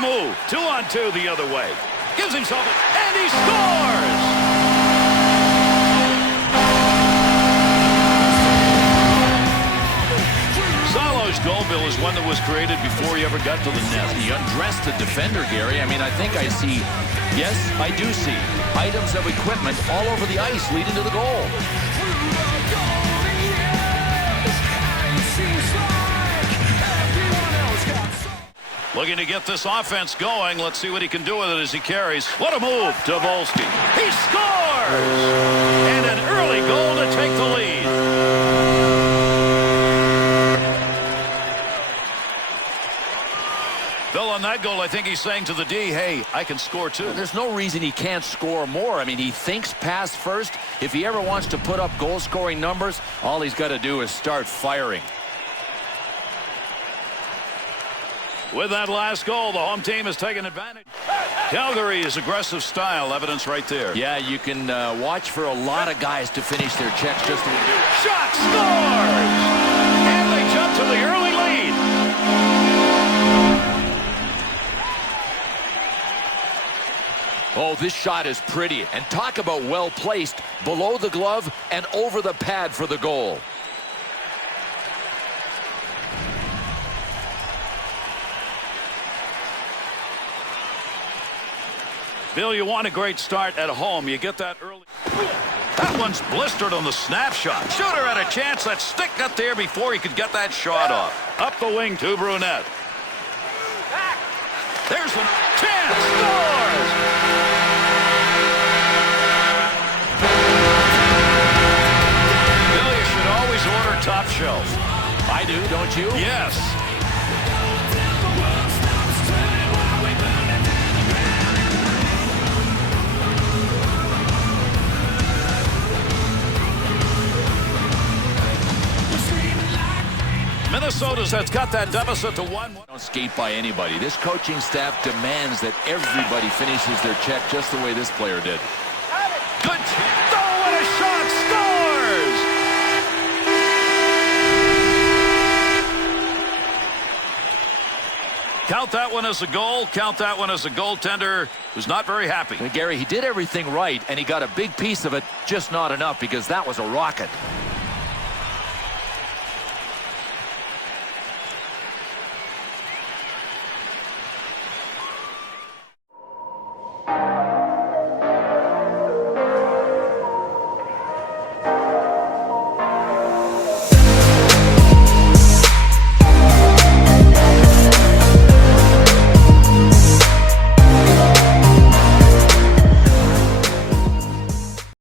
a move. 2-on-2 the other way. Gives himself it, and he scores! Salo's goal, Bill, is one that was created before he ever got to the net. He undressed the defender, Gary. I mean, I think I see, yes, I do see items of equipment all over the ice leading to the goal. Looking to get this offense going. Let's see what he can do with it as he carries. What a move to Volsky. He scores! And an early goal to take the lead. Bill, on that goal, I think he's saying to the D, hey, I can score too. There's no reason he can't score more. I mean, he thinks pass first. If he ever wants to put up goal-scoring numbers, all he's got to do is start firing. With that last goal, the home team has taken advantage. Calgary's aggressive style, evidence right there. Yeah, you can watch for a lot of guys to finish their checks just the way they do. Shot scores! And they jump to the early lead. Oh, this shot is pretty. And talk about well placed, below the glove and over the pad for the goal. Bill, you want a great start at home. You get that early. That one's blistered on the snapshot. Shooter had a chance. That stick got there before he could get that shot off. Up the wing to Brunette. There's a chance. Scores! Bill, you should always order top shelf. I do, don't you? Yes. Minnesota's has got that deficit to 1-1. Don't skate by anybody. This coaching staff demands that everybody finishes their check just the way this player did. Good. Oh, what a shot! Scores! Count that one as a goal. Count that one as a goaltender who's not very happy. And Gary, he did everything right, and he got a big piece of it, just not enough, because that was a rocket.